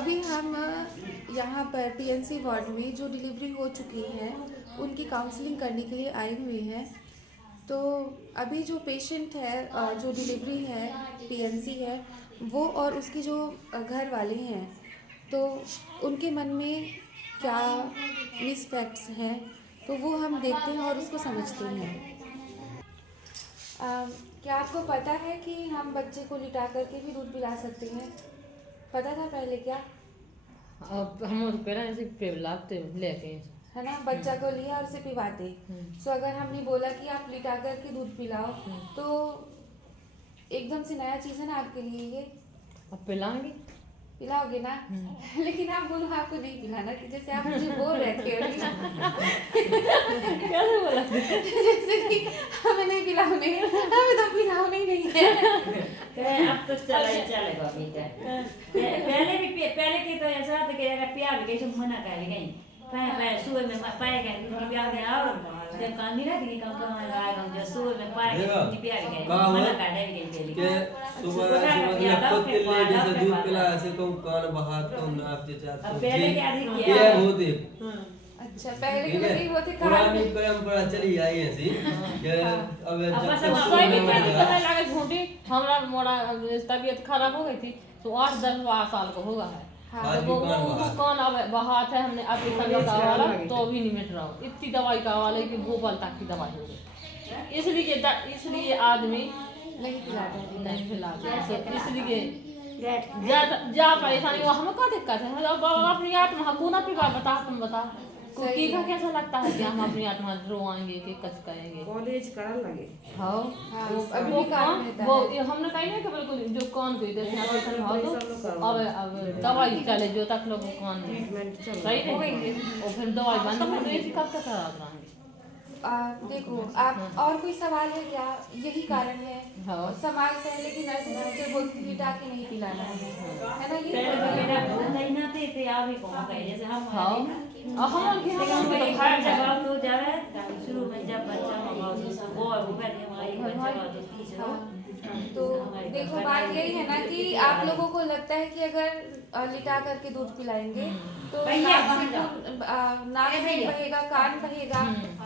अभी हम यहाँ पर पीएनसी वार्ड में जो डिलीवरी हो चुकी है उनकी काउंसलिंग करने के लिए आए हुए हैं। तो अभी जो पेशेंट है, जो डिलीवरी है पीएनसी है, वो और उसकी जो घर वाले हैं, तो उनके मन में क्या मिसफैक्ट्स हैं, तो वो हम देखते हैं और उसको समझते हैं। क्या आपको पता है कि हम बच्चे को लिटा करके भी दूध पिला सकते हैं? पता था पहले क्या? अब हम तो पहले ऐसे पिलाते लेके है ना, बच्चा को लिया और उसे पिवाते। सो अगर हमने बोला कि आप लिटा करके दूध पिलाओ, तो एकदम से नया चीज़ है ना आपके लिए ये। अब पिलाएंगे, पिलाओगे ना? लेकिन आप बोलो आपको नहीं पिलाना, कि जैसे आप मुझे बोल रहे थे अभी ना कैसे बोला जैसे कि हमें नहीं पिलाओने, हमें तो पिलाओने ही नहीं है। अब तो चलेगा अभी पहले के तो ऐसा था कि अगर प्यार के सब मना कर गई पाए सुबह में पाए गए कि प्यार गया और जब काम नहीं रहती काम आएगा जो सुबह में पाए गए प्यार गए मना कर दे गई के सुबह खुद के लिए जैसे दूध पिला ऐसे को कान बहाता हूं आपके चाहते अब पहले क्या थी ये होते। अच्छा, पहले के लोग वो थे पुरानी परंपरा चली आई है ऐसी कि अब जब कोई भी पता लगे झूठी हमरा मोड़ा तबीयत खराब हो गई थी तो 8-10 साल का होगा है। हाँ, तो वो कौन अब बहात है हमने अब लिखा वाला तो भी नहीं मिट रहा हो, इतनी दवाई का वाले कि भोपाल तक की दवाई हो गई, इसलिए आदमी नहीं पिलाते। नहीं पिलाते, इसलिए जा परेशानी वो हमें क्या दिक्कत है। अब अपनी आत्मा को ना पिला, बता तुम बता कुकी का कैसा लगता है कि हम अपनी आत्मा रोएंगे कि कच करेंगे कॉलेज कर लगे। हाँ अभी भी काम रहता वो है। हमने कहीं नहीं कि बिल्कुल जो कौन कोई देखना ऑपरेशन हो तो अब दवाई चले जो तक लोग कौन ट्रीटमेंट चल सही रहेंगे और फिर दवाई बंद हो गई थी, कब तक करा रहेंगे। देखो, आप और कोई सवाल है क्या? यही कारण है। हाँ। समाज पहले की नर्सेज के बोलती लिटा के नहीं पिलाना है ना, ये पहले नहीं ना थे आप ही कौन कहे जैसे हम हाँ हम जब तो जा रहा है शुरू में जब बच्चा वो ऊपर हमारी तो देखो, बात यही है ना कि आप लोगों को लगता है कि अगर लिटा करके दूध पिलाएंगे तो नाक से बहेगा, कान बहेगा,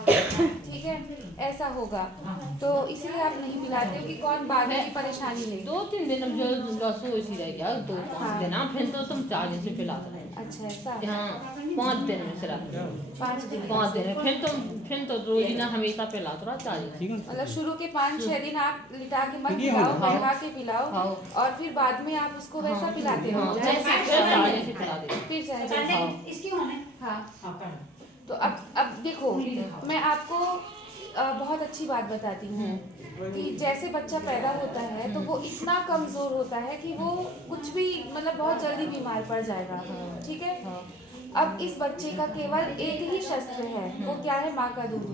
ठीक है, ऐसा होगा। तो इसलिए आप नहीं पिलाते हो कि कौन बाद में परेशानी ले। 2-3 दिन जो रसोई सी रह गया 2-5 दिन फिर तो तुम 4 दिन से पिलाते रहे। अच्छा, ऐसा। हाँ 5 दिन में सिर्फ 5 दिन 5 दिन फिर तो रोज ना हमेशा पिलाते रहा 4 दिन। मतलब शुरू के 5-6 दिन आप लिटा के मत पिलाओ, बहला के पिलाओ, और फिर बाद में आप उसको वैसा पिलाते रहो जैसे पिला दे फिर चाहे इसकी होने हाँ। तो अब देखो, मैं आपको बहुत अच्छी बात बताती हूँ कि जैसे बच्चा पैदा होता है तो वो इतना कमज़ोर होता है कि वो कुछ भी मतलब बहुत जल्दी बीमार पड़ जाएगा, ठीक है। अब इस बच्चे का केवल एक ही शस्त्र है, वो क्या है? माँ का दूध,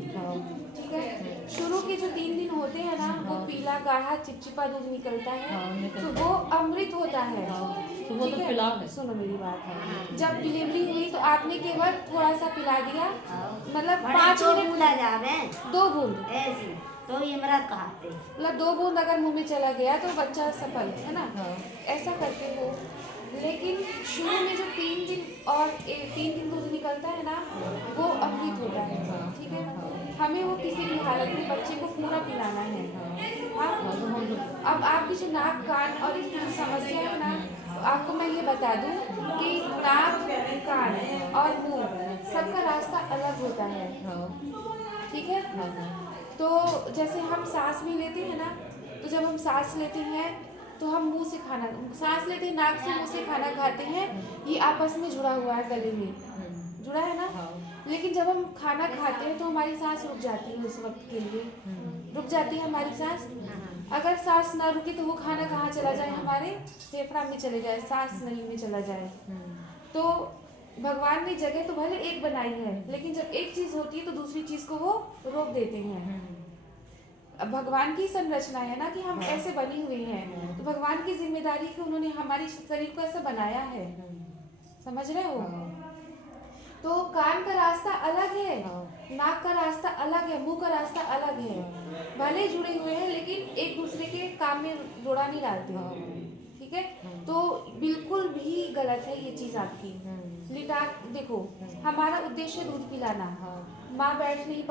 ठीक है। शुरू के जो 3 दिन होते हैं ना, वो पीला गाढ़ा चिपचिपा दूध निकलता है, तो वो अमृत होता है, ठीक है। सुनो मेरी बात, जब डिलीवरी हुई तो आपने केवल थोड़ा सा पिला दिया, मतलब 5 मिनट 2 बूंद ऐसे तो ये मेरा कहते मतलब 2 बूंद अगर मुंह में चला गया तो बच्चा सफल है ना, ऐसा करते हो। लेकिन शुरू में जो 3 दिन और 3 दिन दूध निकलता है ना, वो अमृत होता है, ठीक है। हमें वो किसी भी हालत में बच्चे को पूरा पिलाना है। हाँ, अब आपकी जो नाक, कान और इसकी जो समस्या है ना, तो आपको मैं ये बता दूं कि नाक, कान और मुंह सबका रास्ता अलग होता है, ठीक है। तो जैसे हम सांस भी लेते हैं ना, तो जब हम सांस लेते हैं तो हम मुंह से खाना, सांस लेते हैं नाक से, मुंह से खाना खाते हैं, ये आपस में जुड़ा हुआ है, गले में जुड़ा है ना। लेकिन जब हम खाना खाते हैं तो हमारी सांस रुक जाती है, उस वक्त के लिए रुक जाती है हमारी सांस। अगर सांस ना रुके तो वो खाना कहाँ चला जाए? हमारे फेफड़ा में चले जाए, सांस नली में चला जाए। तो भगवान ने जगह तो भले एक बनाई है, लेकिन जब एक चीज होती है तो दूसरी चीज को वो रोक देते हैं। अब भगवान की संरचना है ना कि हम ऐसे बने हुए हैं, तो भगवान की जिम्मेदारी कि उन्होंने हमारे शरीर को ऐसा बनाया है, समझ रहे हो। तो कान का रास्ता अलग है, नाक का रास्ता अलग है, मुंह का रास्ता अलग है, भले जुड़े हुए हैं लेकिन एक दूसरे के काम में जोड़ा नहीं डालते, ठीक है। तो बिल्कुल भी गलत है ये चीज आपकी। लिटा देखो, हमारा उद्देश्य दूध पिलाना, माँ बैठ नहीं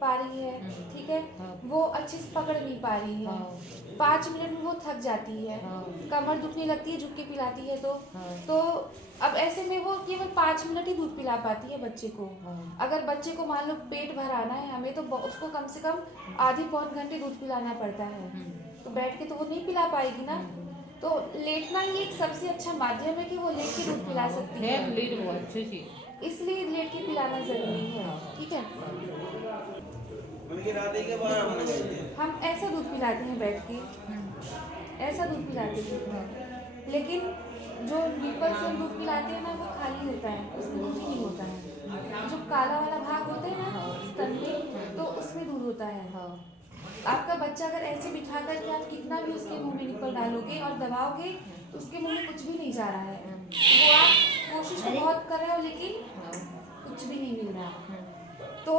पा रही है, ठीक है, वो अच्छे से पकड़ नहीं पा रही है, 5 मिनट में वो थक जाती है, कमर दुखने लगती है, झुक के पिलाती है तो अब ऐसे में वो केवल 5 मिनट ही दूध पिला पाती है बच्चे को। अगर बच्चे को मान लो पेट भराना है हमें, तो उसको कम से कम आधे पौन घंटे दूध पिलाना पड़ता है, तो बैठ के तो वो नहीं पिला पाएगी ना। तो लेटना ही एक सबसे अच्छा माध्यम है कि वो लेट के दूध पिला सकती है, लेट वो अच्छी चीज, इसलिए लेट के पिलाना जरूरी है, ठीक है। हम ऐसा दूध पिलाते हैं बैठ के, ऐसा दूध पिलाते हैं, लेकिन जो निप्पल से हम दूध पिलाते हैं ना वो खाली होता है, उसमें दूध ही नहीं होता है। जो काला वाला भाग होता है ना स्तन में, तो उसमें दूध होता है। आपका बच्चा अगर ऐसे बिठा कर के आप कितना भी उसके मुंह में निप्पल डालोगे और दबाओगे तो उसके मुंह में कुछ भी नहीं जा रहा है। वो आप कोशिश तो बहुत कर रहे हो लेकिन कुछ भी नहीं मिल रहा। तो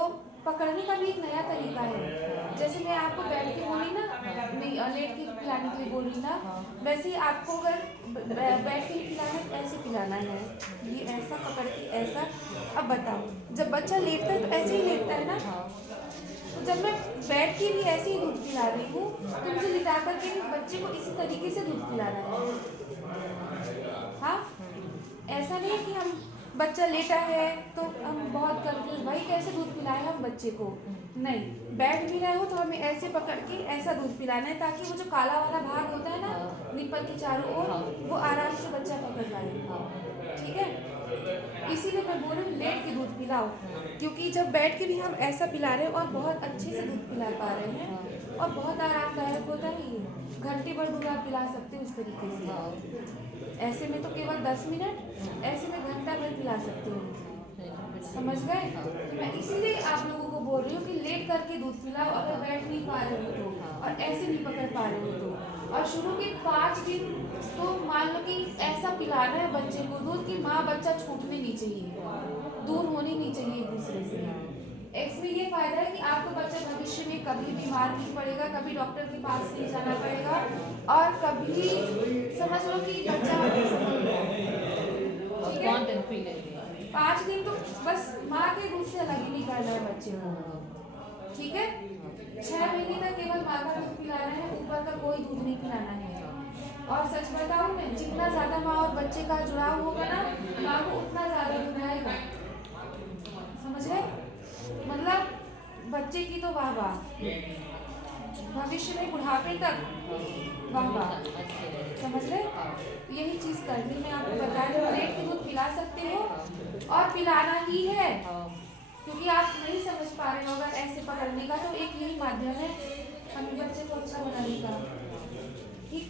पकड़ने का भी एक नया तरीका है। जैसे मैं आपको बैठ के बोली ना, नहीं लेट के पिलाने के लिए बोली ना, वैसे ही आपको अगर बैठ के पिलाना है तो ऐसे पिलाना है, ये ऐसा पकड़ के ऐसा। अब बताओ, जब बच्चा लेटता है तो ऐसे ही लेटता है ना, तो जब मैं बैठ के भी ऐसे ही दूध पिला रही हूँ तो मुझे लिटा करके भी बच्चे को इसी तरीके से दूध पिलाना है। हाँ, ऐसा नहीं कि हम बच्चा लेटा है तो हम बहुत कंफ्यूज, भाई कैसे दूध पिलाएं हम बच्चे को। नहीं, बैठ भी रहे हो तो हमें ऐसे पकड़ के ऐसा दूध पिलाना है ताकि वो जो काला वाला भाग होता है ना निप्पल के चारों ओर, वो आराम से बच्चा पकड़ पाए, ठीक है। इसीलिए मैं बोल रही हूँ लेट के दूध पिलाओ, क्योंकि जब बैठ के भी हम ऐसा पिला रहे हैं और बहुत अच्छे से दूध पिला पा रहे हैं और बहुत आरामदायक होता है ये, घंटे भर दूध आप पिला सकते हो इस तरीके से। ऐसे में तो केवल 10 मिनट, ऐसे में घंटा भर पिला सकते हो, समझ गए। तो मैं इसीलिए आप लोगों को बोल रही हूँ कि लेट करके दूध पिलाओ अगर बैठ नहीं पा रहे हो तो, और ऐसे नहीं पकड़ पा रहे हो तो। और शुरू के 5 दिन तो मान लो कि ऐसा पिलाना है बच्चे को दूध कि माँ बच्चा छूटने नहीं चाहिए, दूर होने नहीं चाहिए एक दूसरे से। इसमें ये फायदा है कि आपको बच्चा भविष्य में कभी बीमार नहीं पड़ेगा, कभी डॉक्टर के पास नहीं जाना पड़ेगा, और कभी समझ लो कि बच्चा ठीक है। 5 दिन तो बस माँ के दूध से अलग ही नहीं करना है बच्चे को, ठीक है। 6 महीने तक केवल माँ का दूध पिलाना है, ऊपर का कोई दूध नहीं पिलाना है। और सच बताऊं मैं, जितना ज्यादा माँ और बच्चे का जुड़ाव होगा ना, माँ को उतना ज्यादा दूध आएगा, समझ रहे। मतलब बच्चे की तो वाह वाह, भविष्य में बुढ़ापे तक वाह वाह, समझ रहे। यही चीज करनी मैं आपको बता रही हूँ, लेट के दूध पिला सकते हो और पिलाना ही है, क्योंकि आप नहीं समझ पा रहे हो अगर ऐसे पकड़ने का, तो एक यही माध्यम है हमें बच्चे को अच्छा बनाने का, ठीक।